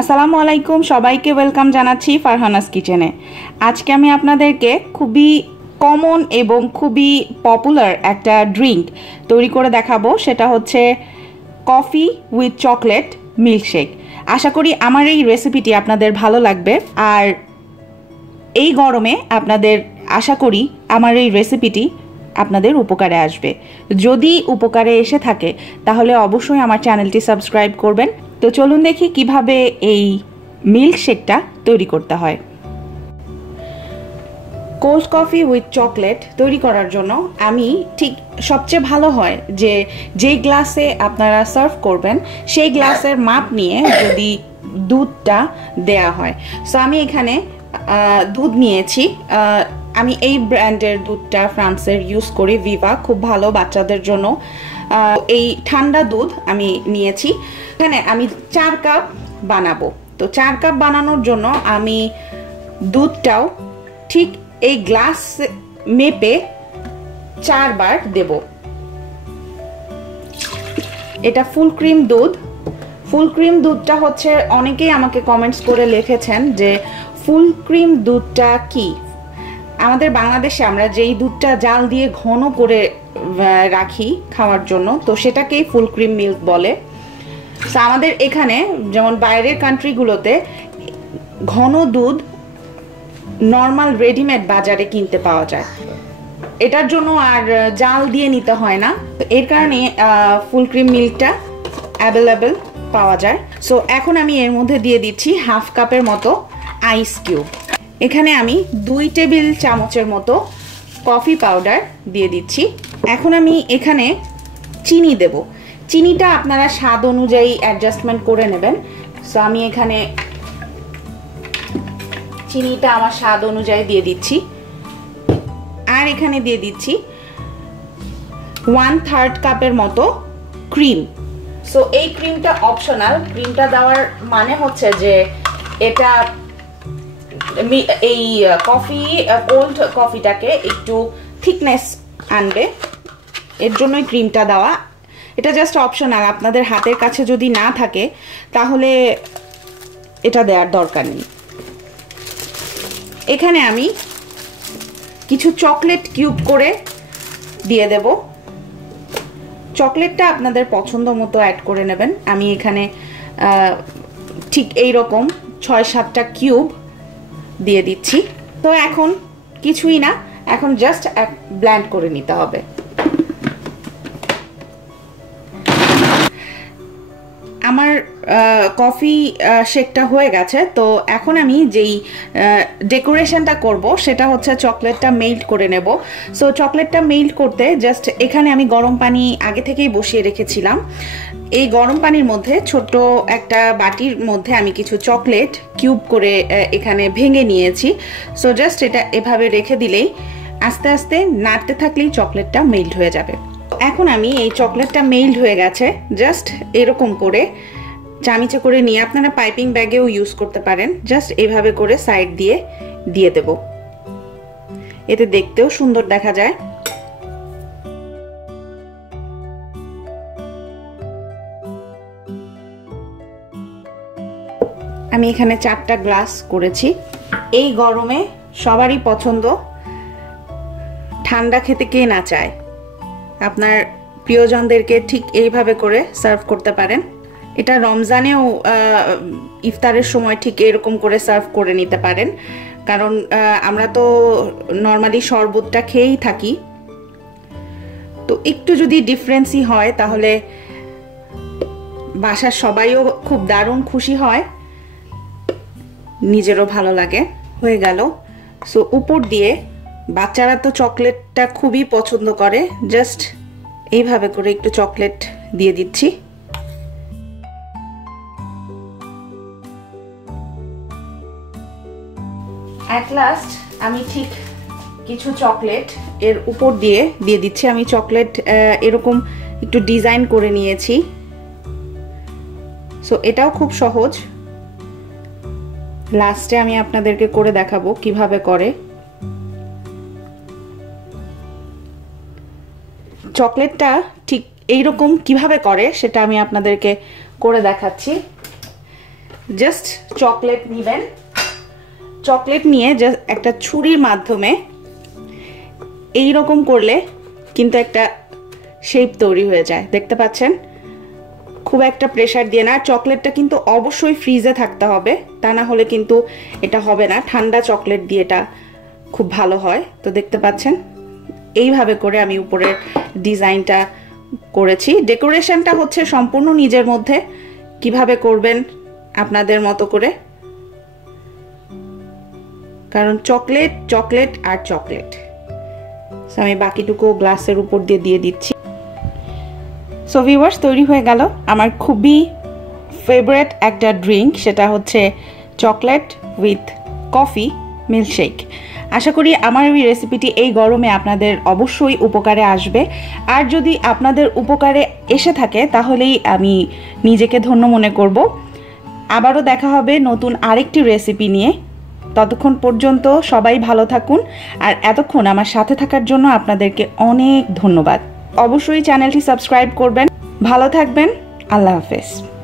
আসসালামু আলাইকুম, সবাইকে ওয়েলকাম জানাচ্ছি ফারহানাস কিচেনে। আজকে আমি আপনাদেরকে খুবই কমন এবং খুবই পপুলার একটা ড্রিঙ্ক তৈরি করে দেখাবো। সেটা হচ্ছে কফি উইথ চকলেট মিল্কশেক। আশা করি আমার এই রেসিপিটি আপনাদের ভালো লাগবে। আর এই গরমে আপনাদের, আশা করি আমার এই রেসিপিটি আপনাদের উপকারে আসবে। যদি উপকারে এসে থাকে, তাহলে অবশ্যই আমার চ্যানেলটি সাবস্ক্রাইব করবেন। তো চলুন দেখি কীভাবে এই মিল্ক শেকটা তৈরি করতে হয়। কোল্ড কফি উইথ চকলেট তৈরি করার জন্য আমি ঠিক সবচেয়ে ভালো হয় যে যেই গ্লাসে আপনারা সার্ভ করবেন, সেই গ্লাসের মাপ নিয়ে যদি দুধটা দেয়া হয়। সো আমি এখানে দুধ নিয়েছি। আমি এই ব্র্যান্ডের দুধটা ফ্রান্সের ইউজ করি, ভিভা, খুব ভালো বাচ্চাদের জন্য। এই ঠান্ডা দুধ আমি নিয়েছি। এখানে আমি চার কাপ বানাবো। তো চার কাপ বানানোর জন্য আমি দুধটাও ঠিক এই গ্লাস মেপে চারবার দেব। এটা ফুল ক্রিম দুধ। ফুল ক্রিম দুধটা হচ্ছে, অনেকেই আমাকে কমেন্টস করে লিখেছেন যে ফুল ক্রিম দুধটা কি? আমাদের বাংলাদেশে আমরা যেই দুধটা জাল দিয়ে ঘন করে রাখি খাওয়ার জন্য, তো সেটাকেই ফুল ক্রিম মিল্ক বলে। তো আমাদের এখানে যেমন বাইরের কান্ট্রিগুলোতে ঘন দুধ নর্মাল রেডিমেড বাজারে কিনতে পাওয়া যায়। এটার জন্য আর জাল দিয়ে নিতে হয় না। তো এর কারণে ফুল ক্রিম মিল্কটা অ্যাভেলেবেল পাওয়া যায়। সো এখন আমি এর মধ্যে দিয়ে দিচ্ছি হাফ কাপের মতো আইস কিউব এখানে আমি দুই টেবিল চামচের মতো কফি পাউডার দিয়ে দিচ্ছি। এখন আমি এখানে চিনি দেব। চিনিটা আপনারা স্বাদ অনুযায়ী অ্যাডজাস্টমেন্ট করে নেবেন। সো আমি এখানে চিনিটা আমার স্বাদ অনুযায়ী দিয়ে দিচ্ছি। আর এখানে দিয়ে দিচ্ছি ওয়ান থার্ড কাপের মতো ক্রিম সো এই ক্রিমটা অপশনাল ক্রিমটা দেওয়ার মানে হচ্ছে যে এটা এই কফি কোল্ড কফিটাকে একটু থিকনেস আনবে। এর জন্যই ক্রিমটা দেওয়া। এটা জাস্ট অপশনাল আপনাদের হাতের কাছে যদি না থাকে, তাহলে এটা দেওয়ার দরকার নেই। এখানে আমি কিছু চকলেট কিউব করে দিয়ে দেব। চকলেটটা আপনাদের পছন্দ মতো অ্যাড করে নেবেন। আমি এখানে ঠিক এই রকম ছয় সাতটা কিউব দিয়ে দিচ্ছি। তো এখন কিছুই না এখন জাস্ট ব্ল্যান্ড করে নিতে হবে। আমার কফি শেকটা হয়ে গেছে। তো এখন আমি যেই ডেকোরেশনটা করব, সেটা হচ্ছে চকলেটটা মেল্ট করে নেব। সো চকলেটটা মেল্ট করতে জাস্ট এখানে আমি গরম পানি আগে থেকেই বসিয়ে রেখেছিলাম। এই গরম পানির মধ্যে ছোট একটা বাটির মধ্যে আমি কিছু চকলেট কিউব করে এখানে ভেঙে নিয়েছি। সো জাস্ট এটা এভাবে রেখে দিলেই আস্তে আস্তে নাড়তে থাকলেই চকলেটটা মেল্ট হয়ে যাবে। এখন আমি এই চকলেটটা মেল্ড হয়ে গেছে, জাস্ট এরকম করে চামিচে করে নিয়ে আপনারা পাইপিং ব্যাগেও ইউজ করতে পারেন, জাস্ট এভাবে করে সাইড দিয়ে দিয়ে দেব। এতে দেখতেও সুন্দর দেখা যায়। আমি এখানে চারটা গ্লাস করেছি। এই গরমে সবারই পছন্দ। ঠান্ডা খেতে কে না চায়। আপনার প্রিয়জনদেরকে ঠিক এইভাবে করে সার্ভ করতে পারেন। এটা রমজানেও ইফতারের সময় ঠিক এরকম করে সার্ভ করে নিতে পারেন। কারণ আমরা তো নর্মালি শরবতটা খেয়েই থাকি। তো একটু যদি ডিফারেন্সই হয় তাহলে বাসার সবাইও খুব দারুণ খুশি হয়। নিজেরও ভালো লাগে। হয়ে গেল। সো উপর দিয়ে বাচ্চারা তো চকলেটটা খুবই পছন্দ করে। জাস্ট এইভাবে করে একটু চকলেট দিয়ে দিচ্ছি। অ্যাট লাস্ট আমি ঠিক কিছু চকলেট এর উপর দিয়ে দিয়ে দিচ্ছি। আমি চকলেট এরকম একটু ডিজাইন করে নিয়েছি। সো এটাও খুব সহজ। লাস্টে আমি আপনাদেরকে করে দেখাবো কীভাবে করে। চকলেটটা ঠিক এইরকম কীভাবে করে সেটা আমি আপনাদেরকে করে দেখাচ্ছি। জাস্ট চকলেট নেবেন। চকলেট নিয়ে জাস্ট একটা ছুরির মাধ্যমে এই রকম করলে কিন্তু একটা শেপ তৈরি হয়ে যায়। দেখতে পাচ্ছেন? খুব একটা প্রেশার দিয়ে না। চকলেটটা কিন্তু অবশ্যই ফ্রিজে থাকতে হবে। তা না হলে কিন্তু এটা হবে না। ঠান্ডা চকলেট দিয়ে এটা খুব ভালো হয়। তো দেখতে পাচ্ছেন? এইভাবে করে আমি উপরের ডিজাইনটা করেছি। ডেকোরেশনটা হচ্ছে সম্পূর্ণ নিজের মধ্যে। কীভাবে করবেন আপনাদের মতো করে? কারণ চকলেট চকলেট আর চকলেট। আমি বাকিটুকু গ্লাসের উপর দিয়ে দিয়ে দিচ্ছি। সো ভিউয়ার্স তৈরি হয়ে গেল আমার খুবই ফেভারেট একটা ড্রিঙ্ক সেটা হচ্ছে চকলেট উইথ কফি মিল্কশেক আশা করি আমার এই রেসিপিটি এই গরমে আপনাদের অবশ্যই উপকারে আসবে। আর যদি আপনাদের উপকারে এসে থাকে, তাহলেই আমি নিজেকে ধন্য মনে করব। আবারও দেখা হবে নতুন আরেকটি রেসিপি নিয়ে। ততক্ষণ পর্যন্ত সবাই ভালো থাকুন। আর এতক্ষণ আমার সাথে থাকার জন্য আপনাদেরকে অনেক ধন্যবাদ। অবশ্যই চ্যানেলটি সাবস্ক্রাইব করবেন। ভালো থাকবেন। আল্লাহ হাফেজ।